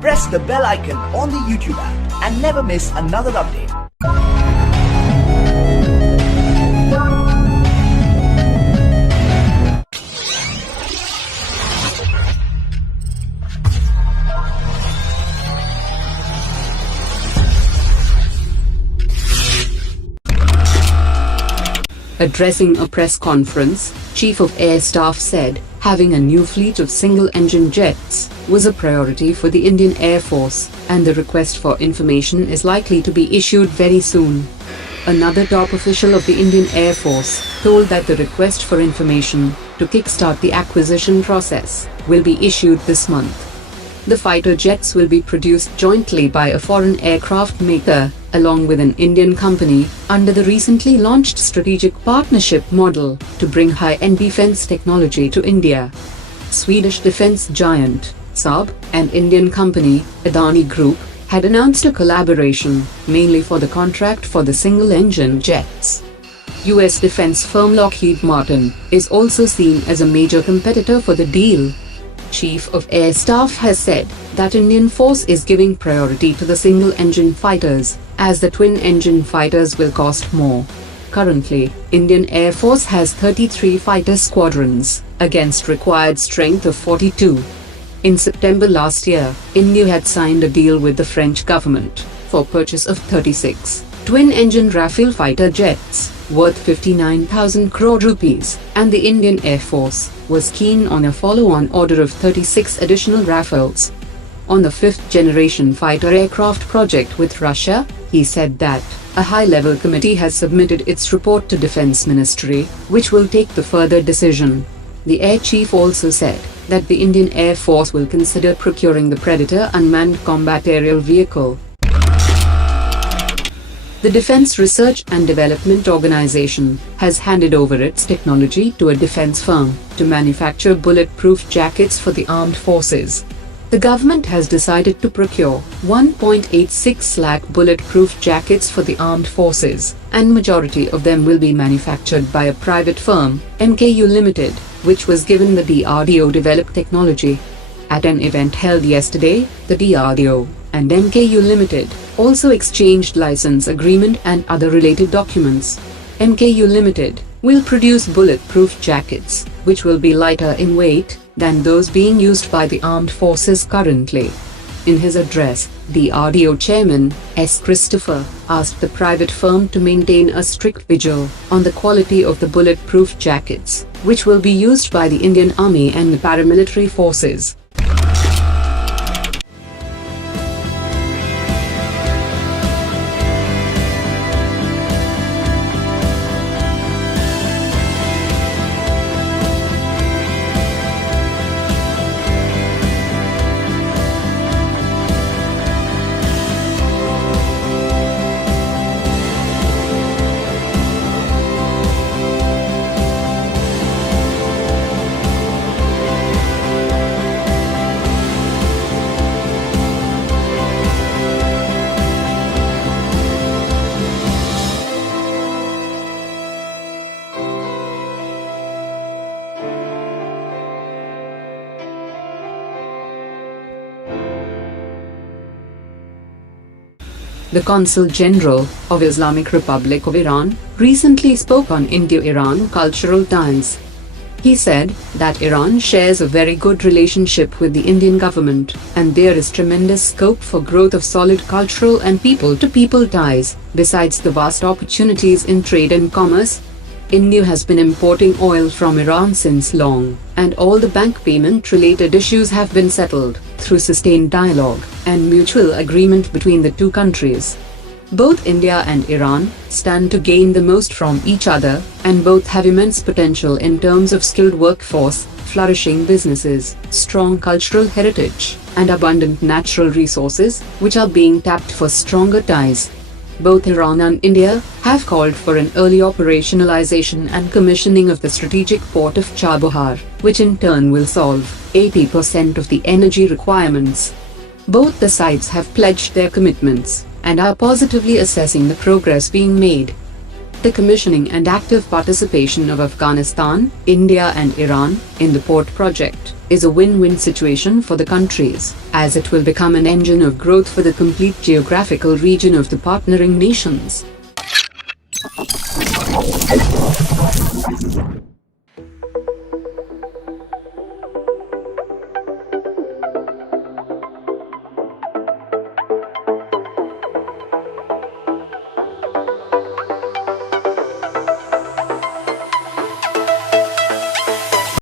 press the bell icon on the YouTube app and never miss another update. Addressing a press conference, Chief of Air Staff said, having a new fleet of single-engine jets was a priority for the Indian Air Force, and the request for information is likely to be issued very soon. Another top official of the Indian Air Force told that the request for information to kickstart the acquisition process will be issued this month. The fighter jets will be produced jointly by a foreign aircraft maker, along with an Indian company, under the recently launched strategic partnership model to bring high-end defense technology to India. Swedish defense giant, Saab, and Indian company, Adani Group, had announced a collaboration, mainly for the contract for the single-engine jets. US defense firm Lockheed Martin is also seen as a major competitor for the deal. Chief of Air Staff has said that Indian force is giving priority to the single-engine fighters, as the twin-engine fighters will cost more. Currently, Indian Air Force has 33 fighter squadrons, against required strength of 42. In September last year, India had signed a deal with the French government for purchase of 36 twin-engine Rafale fighter jets, worth 59,000 crore rupees, and the Indian Air Force was keen on a follow-on order of 36 additional Rafales. On the fifth-generation fighter aircraft project with Russia, he said that a high-level committee has submitted its report to Defense Ministry, which will take the further decision. The Air Chief also said that the Indian Air Force will consider procuring the Predator unmanned combat aerial vehicle. The Defense Research and Development Organization has handed over its technology to a defense firm to manufacture bulletproof jackets for the armed forces. The government has decided to procure 1.86 lakh bulletproof jackets for the armed forces, and majority of them will be manufactured by a private firm, MKU Limited, which was given the DRDO-developed technology. At an event held yesterday, the DRDO and MKU Limited also exchanged license agreement and other related documents. MKU Limited will produce bulletproof jackets, which will be lighter in weight than those being used by the armed forces currently. In his address, the DRDO chairman, S. Christopher, asked the private firm to maintain a strict vigil on the quality of the bulletproof jackets, which will be used by the Indian Army and the paramilitary forces. The Consul General of Islamic Republic of Iran recently spoke on India-Iran cultural ties. He said that Iran shares a very good relationship with the Indian government, and there is tremendous scope for growth of solid cultural and people-to-people ties, besides the vast opportunities in trade and commerce. India has been importing oil from Iran since long, and all the bank payment-related issues have been settled through sustained dialogue and mutual agreement between the two countries. Both India and Iran stand to gain the most from each other, and both have immense potential in terms of skilled workforce, flourishing businesses, strong cultural heritage, and abundant natural resources, which are being tapped for stronger ties. Both Iran and India have called for an early operationalization and commissioning of the strategic port of Chabahar, which in turn will solve 80% of the energy requirements. Both the sides have pledged their commitments and are positively assessing the progress being made. The commissioning and active participation of Afghanistan, India and Iran in the port project is a win-win situation for the countries, as it will become an engine of growth for the complete geographical region of the partnering nations.